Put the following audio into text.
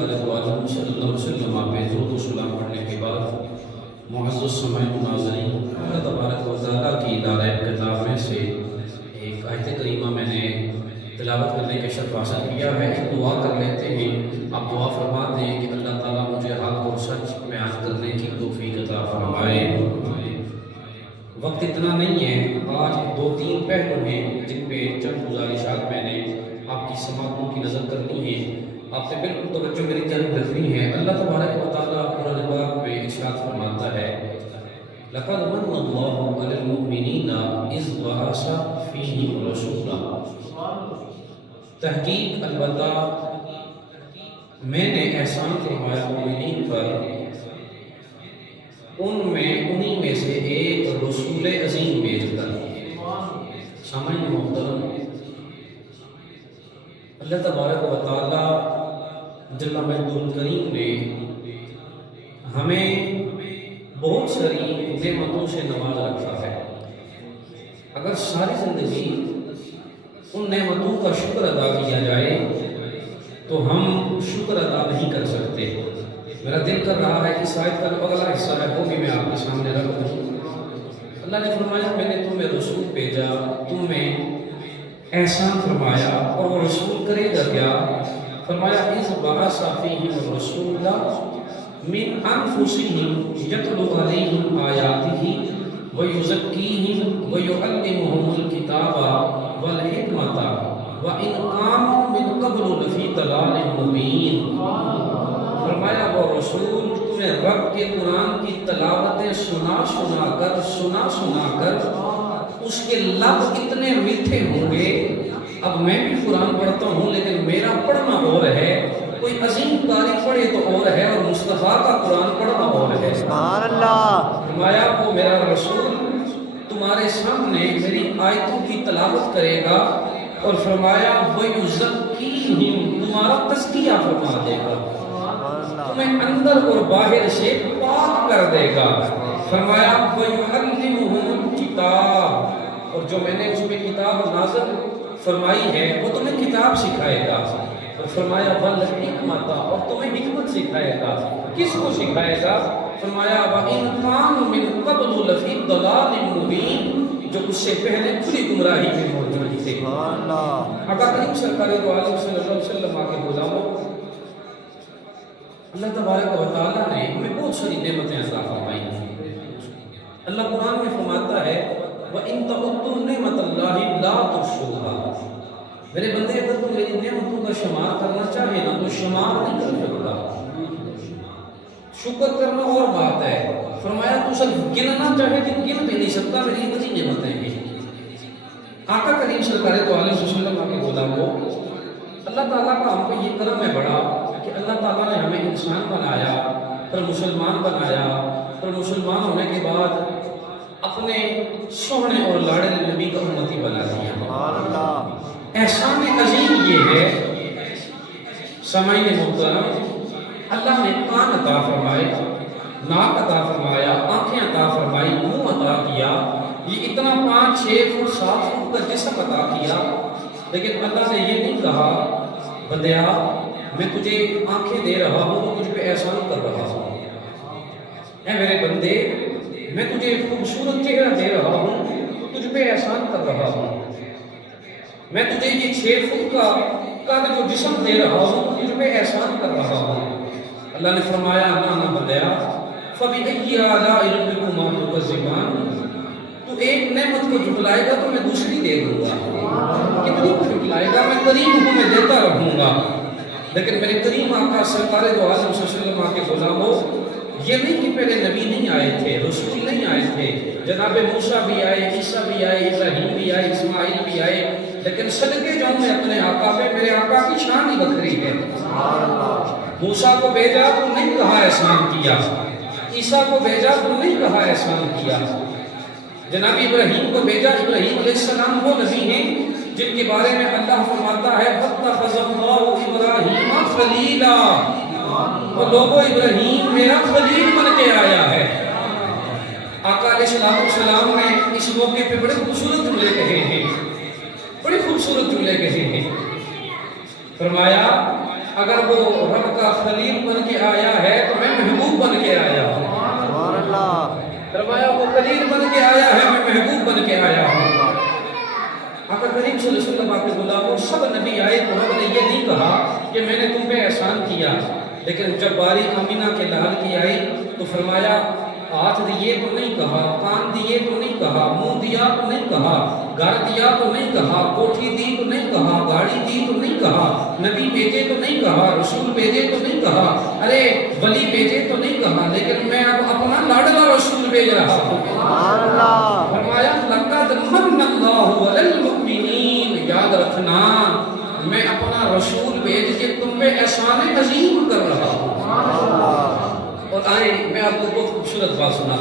سرکار دو عالم صلی اللہ علیہ وسلم پہ درود و سلام پڑھنے کے بعد معزز سامعین و ناظرین، اللہ تبارک و تعالیٰ کی دار کتاب میں سے ایک آیت کریمہ میں نے تلاوت کرنے کا شرف حاصل کیا ہے۔ ایک دعا کر لیتے ہیں، آپ دعا فرما دیں کہ اللہ تعالیٰ مجھے حق اور سچ بیان کرنے کی توفیق عطا فرمائے۔ وقت اتنا نہیں ہے، آج 2-3 پہلو ہیں جن پہ چند گزارشات میں نے آپ کی سماعتوں کی نظر کرنی ہے۔ آپ نے بالکل توجہ میری جانب رکھنی ہے۔ اللہ تبارک و تعالیٰ قرآن پاک میں ارشاد فرماتا ہے، لَقَدْ مَنَّ اللَّهُ عَلَى الْمُؤْمِنِينَ إِذْ بَعَثَ فِيهِمْ رَسُولًا۔ تحقیق البتہ میں نے احسان فرمایا مومنین پر، انہی میں سے ایک رسول عظیم بھیج کر۔ سامعین محترم، اللہ تبارک و تعالیٰ جل مجدہ الکریم نے ہمیں بہت ساری نعمتوں سے نواز رکھا ہے۔ اگر ساری زندگی ان نعمتوں کا شکر ادا کیا جائے تو ہم شکر ادا نہیں کر سکتے۔ میرا دل کر رہا ہے کہ شاید کا اگلا حصہ ہے وہ بھی میں آپ کے سامنے رکھ دوں۔ اللہ نے فرمایا، میں نے تمہیں رسول بھیجا، تمہیں احسان فرمایا، اور وہ رسول کرے گا کیا؟ فرمایا، اِذْ بَعَثَ فِيهِمْ رَسُولًا مِنْ أَنفُسِهِمْ يَتْلُو عَلَيْهِمْ آيَاتِهِ وَيُزَكِّيهِمْ وَيُعَلِّمُهُمُ الْكِتَابَ وَالْحِكْمَةَ وَإِنْ كَانُوا مِنْ قَبْلُ لَفِي ضَلَالٍ مُبِينٍ۔ فرمایا، وہ رسول تمہیں رب کے قرآن کی تلاوتیں سنا کر اس کے لفظ اتنے میٹھے ہوں گے۔ اب میں بھی قرآن پڑھتا ہوں لیکن میرا پڑھنا اور ہے، کوئی عظیم قاری پڑھے تو اور ہے، اور مصطفیٰ کا قرآن پڑھنا اور ہے۔ سبحان اللہ۔ فرمایا، وہ میرا رسول تمہارے سامنے میری آیتوں کی تلاوت کرے گا، اور فرمایا وَيُزَكِّيهِمْ، تمہارا تزکیہ فرما دے گا، تمہیں اندر اور باہر سے پاک کر دے گا۔ فرمایا وَيُعَلِّمُهُمُ الْكِتَابَ، اور جو میں نے اس میں کتاب نازل فرمائی ہے وہ تمہیں کتاب سکھائے گا۔ اور فرمایا وَالْحِكْمَةَ، اور تمہیں حکمت سکھائے گا۔ کس کو سکھائے گا؟ فرمایا وَإِنْ كَانُوا مِنْ قَبْلُ لَفِي ضَلَالٍ مُبِينٍ، جو اس سے پہلے کھلی گمراہی میں موجود تھے۔ آقا کریم سرکار دو عالم صلی اللہ علیہ وسلم کے غلاموں، اللہ تبارک و تعالیٰ نے ہمیں بہت ساری نعمتیں عطا فرمائی ہیں۔ اللہ قرآن میں فرماتا ہے وَإِن تَعُدُّوا نِعْمَتَ اللَّهِ لَا تُحْصُوهَا، میرے بندے اگر تم میری نعمتوں کا شمار کرنا چاہے نا تو شمار نہیں کر سکتا۔ شکر کرنا اور بات ہے، فرمایا تو صرف گننا چاہے تو گن بھی نہیں سکتا، میری اتنی نعمتیں ہیں۔ آقا کریم سرکار دو عالم صلی اللہ علیہ وسلم کے غلاموں، اللہ تعالیٰ کا ہم پہ یہ کرم ہے بڑا کہ اللہ تعالیٰ نے ہمیں انسان بنایا، پھر مسلمان بنایا، پھر مسلمان ہونے کے بعد اپنے سونے اور لاڑے نبی کا امتی بنا دیا۔ احسان عظیم یہ ہے سامعین محترم، اللہ نے کان عطا فرمائے، ناک عطا فرمایا، آنکھیں عطا فرمائی، منہ عطا کیا، یہ اتنا 5-6 فٹ 7 فٹ کا جسم عطا کیا، لیکن اللہ نے یہ نہیں کہا بندیا میں تجھے آنکھیں دے رہا ہوں تو تجھ پہ احسان کر رہا ہوں، اے میرے بندے میں تجھے خوبصورت چہرہ دے رہا ہوں تجھ پہ احسان کر رہا ہوں، میں تجھے یہ 6 فٹ کا جو جسم دے رہا ہوں تجھ پہ احسان کر رہا ہوں۔ اللہ نے فرمایا نہ بندیا فَبِأَيِّ آلَاءِ رَبِّكُمَا تُكَذِّبَانِ، تو ایک نعمت کو جھٹلائے گا تو میں دوسری دے دوں گا، کتنی کو جھٹلائے گا، میں کریم ہوں، میں دیتا رہوں گا۔ لیکن میرے کریم آقا سرکار دو عالم صلی اللہ علیہ وسلم کے غلاموں، یہ نہیں کہ پہلے نبی نہیں آئے تھے، رسول نہیں آئے تھے، جناب موسیٰ بھی آئے، عیسیٰ بھی آئے، ابراہیم بھی آئے، اسماعیل بھی آئے، لیکن صدقے جاؤں میں اپنے آقا پہ، میرے آقا کی شان ہی بکھری ہے۔ موسیٰ کو بھیجا تو نہیں کہا احسان کیا، عیسیٰ کو بھیجا تو نہیں کہا احسان کیا، جناب ابراہیم کو بھیجا، ابراہیم علیہ السلام وہ نبی ہیں جن کے بارے میں اللہ فرماتا ہے وَاتَّخَذَ اللَّهُ إِبْرَاهِيمَ خَلِيلًا، اور لوگوں ابراہیم میرا خلیل بن کے آیا ہے۔ آقا علیہ السلام نے اس موقع پہ بڑے خوبصورت جملے کہے ہیں، بڑے خوبصورت جملے کہے ہیں۔ فرمایا اگر وہ رب کا خلیل بن کے آیا ہے تو میں محبوب بن کے آیا ہوں. سبحان اللہ. فرمایا وہ خلیل بن کے آیا ہے میں محبوب بن کے آیا ہوں. آقا کریم صلی اللہ علیہ وسلم آپ کے غلاموں سب نبی آئے تو رب نے یہ نہیں کہا کہ میں نے تم پہ احسان کیا، لیکن جب باری آمینہ کے لال کی آئی تو فرمایا ہاتھ دیے تو نہیں کہا، کان دیے تو نہیں کہا، منہ دیا تو نہیں کہا، گھر دیا تو نہیں کہا، کوٹھی دی تو نہیں کہا، گاڑی دی تو نہیں کہا، نبی بھیجے تو نہیں کہا، رسول بھیجے تو نہیں کہا، ارے ولی بھیجے تو نہیں کہا، لیکن میں اب اپنا لاڈلا رسول بھیج رہا ہوں. سبحان اللہ. فرمایا لقد من اللہ علی المؤمنین، یاد رکھنا میں اپنا رسول بھیج کے تم پہ احسان عظیم کر رہا ہوں. سبحان اللہ. اور آئیں میں آپ کو بہت خوبصورت بات سناتا ہوں.